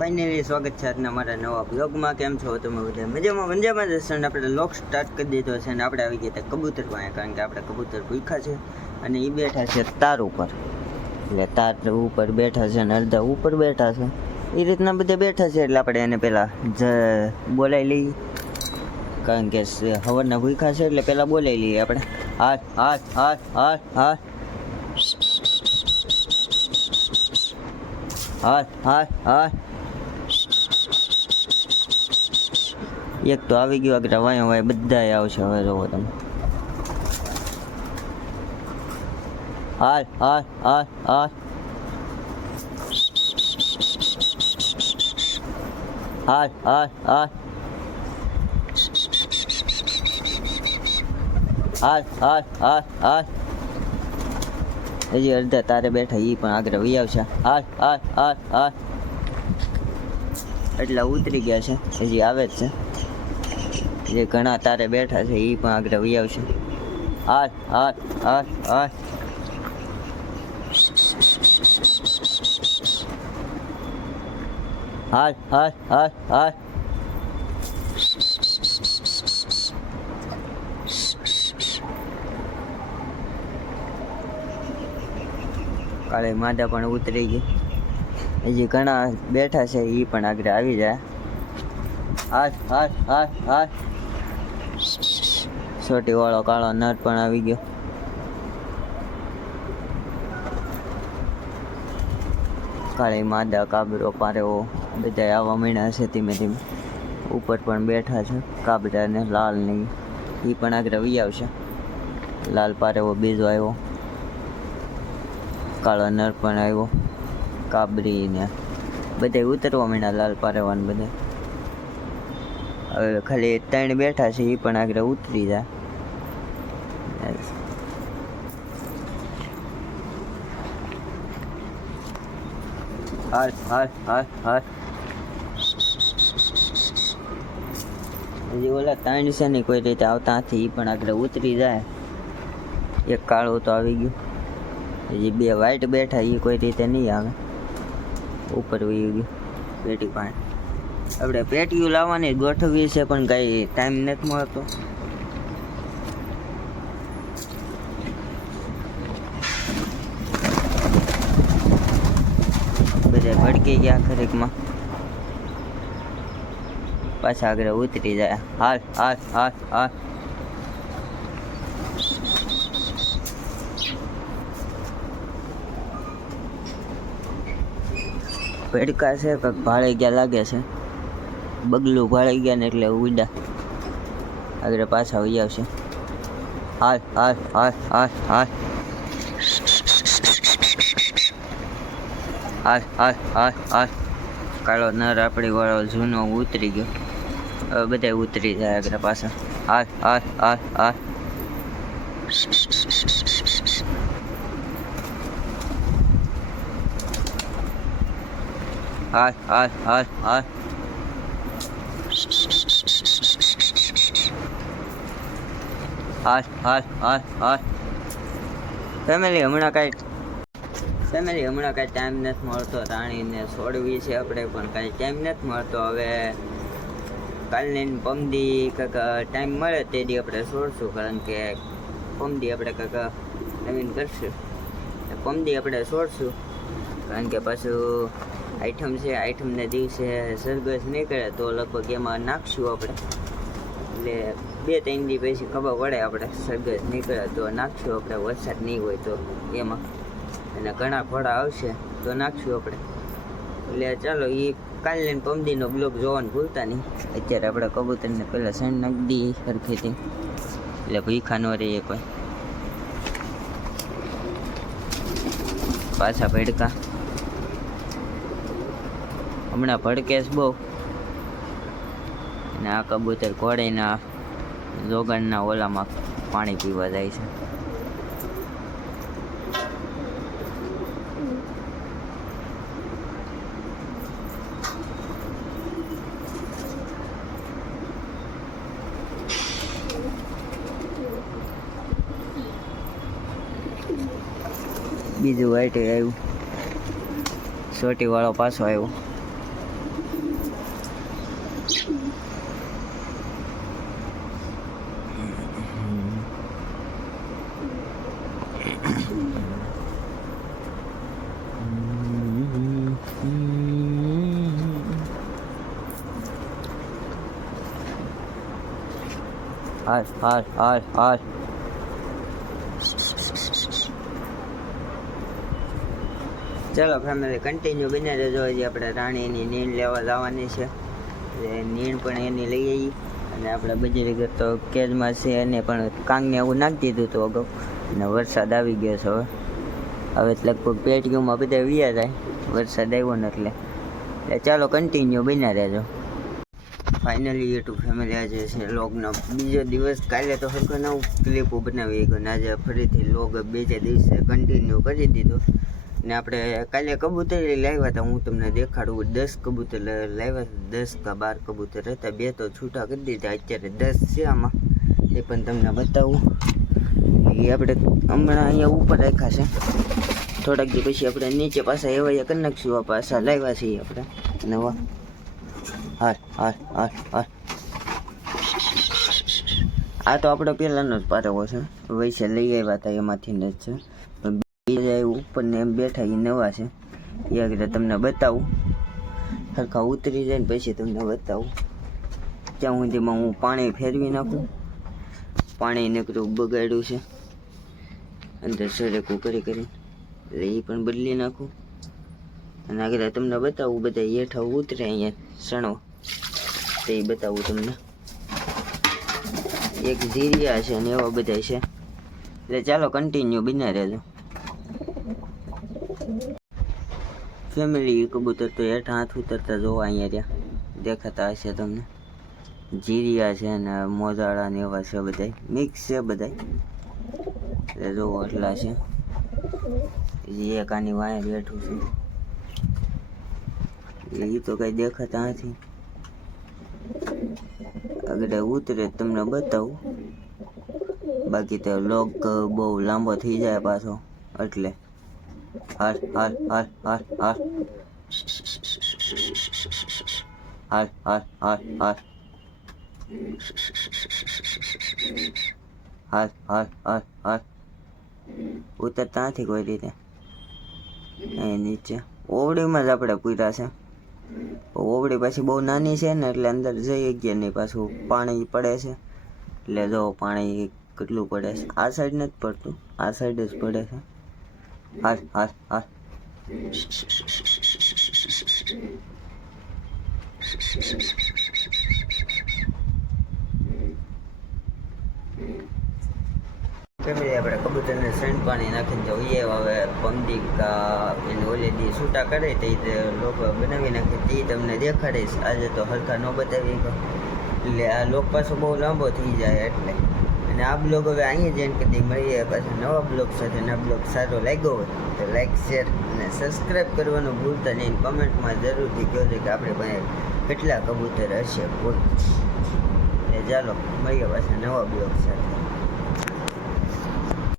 Finally સ્વાગત છે આજના મારા નવા બ્લોગમાં. કેમ છો તમે બધા? મજામાં જશે. અને આપણે લોક સ્ટાર્ટ કરી દીધો છે અને આપણે આવી ગયા હતા કબૂતર પાસે, કારણ કે આપણે કબૂતર ભૂખ્યા છે અને એ બેઠા છે તાર ઉપર. એટલે તાર ઉપર બેઠા છે અને અડધા ઉપર બેઠા છે, એ રીતના બધા બેઠા છે. એટલે આપણે એને પહેલાં બોલાવી લઈએ, કારણ કે હવારના ભૂખ્યા છે એટલે પહેલાં બોલાવી લઈએ આપણે. હાથ હાથ હાથ હાથ હાથ હાથ હાથ હાથ. એક તો આવી ગયો આગળ, વાય બધા આવશે હવે. જોવો તમે. હાલ હાલ હાલ હાલ હાલ હાલ હાલ હાલ હાલ હાલ હાલ. હજી અડધા તારે બેઠા, એ પણ આગળ વહી આવશે. હાલ હાલ હાલ હાલ. એટલા ઉતરી ગયા છે, હજી આવે જ છે. જે ઘણા તારે બેઠા છે એ પણ આગળ વહી આવશે. હાલ હાલ હાલ હાલ. હાલ હાલ હાલ હાલ. કાલે માદા પણ ઉતરી ગઈ, હજી ઘણા બેઠા છે એ પણ આગળ આવી જાય. હાલ હાલ હાલ હાલ. સોટી વાળો કાળો નર પણ આવી ગયો. કાળી માદા, કાબરો, પારેવો બધા આવવા માંડ્યા છે ધીમે ધીમે. ઉપર પણ બેઠા છે કાબરા ને લાલ ને, એ પણ આગળ વી આવશે. લાલ પારેવો બીજો આવ્યો, કાળો નર પણ આવ્યો, કાબરી ને બધા ઉતરવા માંડ્યા, લાલ પારેવા ને બધા. હવે ખાલી 3 બેઠા છે, એ પણ આગળ ઉતરી જાય. હાલ હાલ હાલ હાલ. હજી ઓલા 3 છે ને કોઈ રીતે આવતા નથી, એ પણ આગળ ઉતરી જાય. એક કાળો તો આવી ગયું, હજી 2 વ્હાઈટ બેઠા, એ કોઈ રીતે નહીં આવે. ઉપર વહી ગયું પેટી પાસે. આપણે પેટીયું લાવવાની ગોઠવી છે પણ કાંઈ ટાઈમ નથી મળતો. બધા ભડકી ગયા ખરીકમાં, પાછા આગળ ઉતરી જાય. હાલ હાલ હાલ હાલ. ભડકા છે કંઈક ભાળે ગયા લાગે છે, બગલું ભાળી ગયા ને એટલે ઉડા આગળ પાછા વહી આવશે. હાલ હાલ હાલ હાલ હાલ હાલ હાલ હાલ હાલ. કાળો નર આપણી વાળો જૂનો ઉતરી ગયો, હવે બધા ઉતરી જાય આગળ પાછા. હાલ હાલ હાલ હાલ. હાલ હાલ હાલ હાલ. હાલ હાલ હાલ હાલ. ફેમિલી હમણાં કાંઈ ટાઈમ નથી મળતો. રાણીને છોડવી છે આપણે, પણ કાંઈ ટાઈમ નથી મળતો. હવે કાલની પમદી કંઈક ટાઈમ મળે તે દી આપણે છોડશું, કારણ કે પમદી આપણે કંઈક નવીન કરશું. પમદી આપણે છોડશું, કારણ કે પાછું આઈટમ છે, આઈટમને દિવસે સરઘસ નીકળે તો લગભગ એમાં નાખશું આપણે. એટલે 2-3 દી પછી ખબર પડે આપણે સરઘસ નીકળે તો નાખશું આપણે. વરસાદ નહીં હોય તો એમાં, અને ઘણા ઘોડા આવશે તો નાખશું આપણે. એટલે ચાલો, એ કાલની પમદીનો બ્લોગ જોવાનું ભૂલતા નહીં. અત્યારે આપણે કબૂતરને પહેલાં સણ નાખી દઈએ સરખેથી, એટલે ભૂખા ન રહીએ કોઈ. પાછા ભડકા હમણાં ભડકેશ બહુ. અને આ કબૂતર ઘોડીના જોગણના ઓલામાં પાણી પીવા જાય છે. બીજું વાઈટ આવ્યું, સોટી વાળો પાછો આવ્યો. હાલ હાલ હાલ હાલ. ચાલો ફેમિલી કન્ટિન્યુ બને રહેજો. હજી આપણે રાણીની નીણ લેવા જવાની છે. નીણ પણ એની લઈ આવી અને આપણે બજરી તો કેજમાં છે એને પણ કાંગને એવું નાખી દીધું હતું અગાઉ અને વરસાદ આવી ગયો છે. હવે લગભગ પેટીઓમાં બધા વ્યા જાય વરસાદ આવ્યો ને એટલે ચાલો કન્ટિન્યુ બન્યા રહેજો. ફાઇનલી યુટ્યુબ ફેમિલી આજે છે લોગનો બીજો દિવસ. કાલે તો હરખો નવું ક્લિપો બનાવી ગયો ને આજે ફરીથી લોગ બીજા દિવસે કન્ટિન્યુ કરી દીધો. ને આપણે કાલે કબૂતર લાવ્યા હતા, હું તમને દેખાડું. 10 કબૂતર લાવ્યા હતા, 10 કે 12 કબૂતર હતા. 2 તો છૂટા કરી દીધા, અત્યારે 10 છે આમાં. એ પણ તમને બતાવું. એ આપણે હમણાં અહીંયા ઉપર રાખ્યા છે. થોડાક દી પછી આપણે નીચે પાછા એવા કરી નાખશું. પાછા લાવ્યા છીએ આપણે નવા. હાલ હાલ હાલ હાલ. આ તો આપણો પહેલાંનો જ પારવો છે, વૈસે લઈ આવ્યા હતા એમાંથી જ છે. બીજા ઉપર ને એમ બેઠા એ નવા છે. એ આગળ તમને બતાવું. સરખા ઉતરી જાય ને પછી તમને બતાવું. ત્યાં સુધીમાં હું પાણી ફેરવી નાખું. પાણી નીકળું બગાડ્યું છે અંદર સરેકું કરી એટલે એ પણ બદલી નાખું. અને આગળ તમને બતાવું બધા હેઠા ઉતરે અહીંયા સણવા તે બતાવું તમને. એક જીરિયા છે ને એવા બધા છે. એટલે ચાલો કન્ટિન્યુ બના રહેજો ફેમિલી. કબૂતર તો હેઠા હાથ ઉતરતા જોવા અહીંયા રહ્યા દેખાતા હશે તમને. જીરિયા છે ને મોજાળા ને એવા છે, બધા મિક્સ છે બધા. એટલે જોવો એટલા છે. એક આની વાંહે બેઠું છે એ તો કઈ દેખાતા નથી. આગળ ઉતરે તમને બતાવું. બાકી તો લોગ બહુ લાંબો થઈ જાય પાછો એટલે. હાલ હાલ હાલ હાલ હાલ હાલ હાલ હાલ હાલ હાલ હાલ હાલ હાલ. ઉતરતા નથી કોઈ રીતે. અહીં નીચે ઓવડીમાં જ આપણે પૂર્યા છે. ઓવડી પાછી બહુ નાની છે ને એટલે અંદર જઈ ગયા નહીં. પાછું પાણી પડે છે એટલે જો પાણી કેટલું પડે છે. આ સાઈડ નથી પડતું, આ સાઈડ જ પડે છે. હાલ હાલ હાલ. ફેમિલી આપણે કબૂતરને સણ પાણી નાખીને જોઈએ. હવે પમદી કા એને ઓલી દી છૂટા કરે તે લોકો બનાવી નાખે તે તમને દેખાડીશ. આજે તો હરખા ન બતાવી એટલે આ લોક પાછો બહુ લાંબો થઈ જાય એટલે. અને આ બ્લોગ હવે અહીંયા જ એન્ડ કરી મળીએ પાછા નવા બ્લોગ સાથે. અને આ બ્લોગ સારો લાગ્યો હોય તો લાઈક શેર અને સબસ્ક્રાઈબ કરવાનું ભૂલતા નહીં. કમેન્ટમાં જરૂરથી કહેજો કે આપણે પાસે કેટલા કબૂતર હશે. એટલે ચાલો મળીએ પાછા નવા બ્લોગ સાથે.